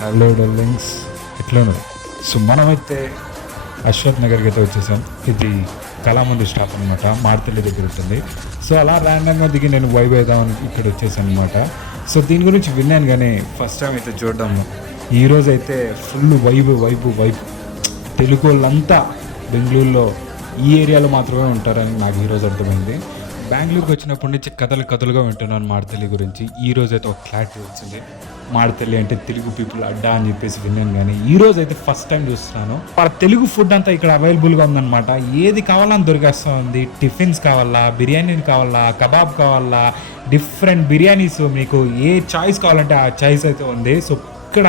Hello darlings, ఎట్లను? So మనమైతే అశ్వత్ నగర్కి అయితే వచ్చేసాం. ఇది కళామంది స్టాప్ అనమాట, మార్తల్లి దగ్గర ఉంటుంది. సో అలా ర్యాండమ్గా దిగి నేను వైబ్ అవుదామని ఇక్కడ వచ్చేసాను అనమాట. సో దీని గురించి విన్నాను కానీ ఫస్ట్ టైం అయితే చూడడం. ఈరోజు అయితే ఫుల్ వైబ్ తెలుగు వాళ్ళంతా బెంగళూరులో ఈ ఏరియాలో మాత్రమే ఉంటారని నాకు ఈరోజు అర్థమైంది. బెంగళూరుకి వచ్చినప్పటి నుంచి కథలుగా వింటున్నాను మాడతల్లి గురించి. ఈరోజు అయితే ఒక క్లారిటీ వచ్చింది. మాడతల్లి అంటే తెలుగు పీపుల్ అడ్డా అని చెప్పేసి విన్నాను కానీ ఈరోజు అయితే ఫస్ట్ టైం చూస్తున్నాను. వాళ్ళ తెలుగు ఫుడ్ అంతా ఇక్కడ అవైలబుల్గా ఉందన్నమాట. ఏది కావాలని దొరికేస్తూ ఉంది. టిఫిన్స్ కావాలా, బిర్యానీలు కావాలా, కబాబ్ కావాలా, డిఫరెంట్ బిర్యానీస్, మీకు ఏ చాయిస్ కావాలంటే ఆ చాయిస్ అయితే ఉంది. సో ఇక్కడ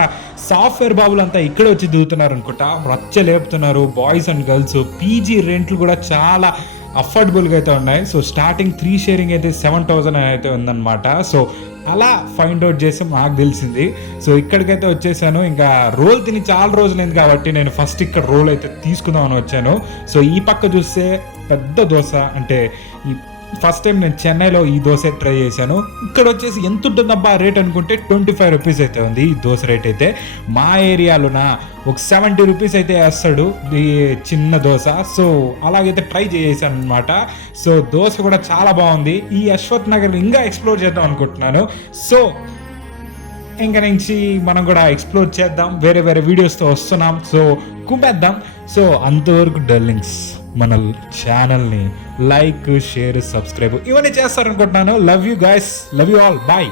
సాఫ్ట్వేర్ బాబులు అంతా ఇక్కడ వచ్చి దిగుతున్నారు అనుకుంటా, రచ్చ లేపుతున్నారు. బాయ్స్ అండ్ గర్ల్స్ పీజీ రెంట్లు కూడా చాలా అఫోర్డబుల్గా అయితే ఉన్నాయి. సో స్టార్టింగ్ 3 షేరింగ్ అయితే 7,000 అయితే ఉందన్నమాట. సో అలా ఫైండ్ అవుట్ చేసి నాకు తెలిసింది. సో ఇక్కడికైతే వచ్చేసాను. ఇంకా రోల్ తిని చాలా రోజులైంది కాబట్టి నేను ఫస్ట్ ఇక్కడ రోల్ అయితే తీసుకుందామని వచ్చాను. సో ఈ పక్క చూస్తే పెద్ద దోశ, అంటే ఈ ఫస్ట్ టైం నేను చెన్నైలో ఈ దోశ ట్రై చేశాను. ఇక్కడ వచ్చేసి ఎంత ఉంటుందబ్బా రేట్ అనుకుంటే 25 రూపీస్ అయితే ఉంది ఈ దోశ రేట్ అయితే. మా ఏరియాలోన ఒక 70 రూపీస్ అయితే వేస్తాడు ఈ చిన్న దోశ. సో అలాగైతే ట్రై చేసాను అనమాట. సో దోశ కూడా చాలా బాగుంది. ఈ అశ్వత్ నగర్ ఇంకా ఎక్స్ప్లోర్ చేద్దాం అనుకుంటున్నాను. సో ఇంకా నుంచి మనం కూడా ఎక్స్ప్లోర్ చేద్దాం, వేరే వీడియోస్తో వస్తున్నాం. సో కుమ్మేద్దాం. సో అంతవరకు డార్లింగ్స్ మన ఛానల్ని లైక్, షేర్, సబ్స్క్రైబ్ ఇవన్నీ చేస్తారనుకుంటున్నాను. Love you guys, love you all, bye.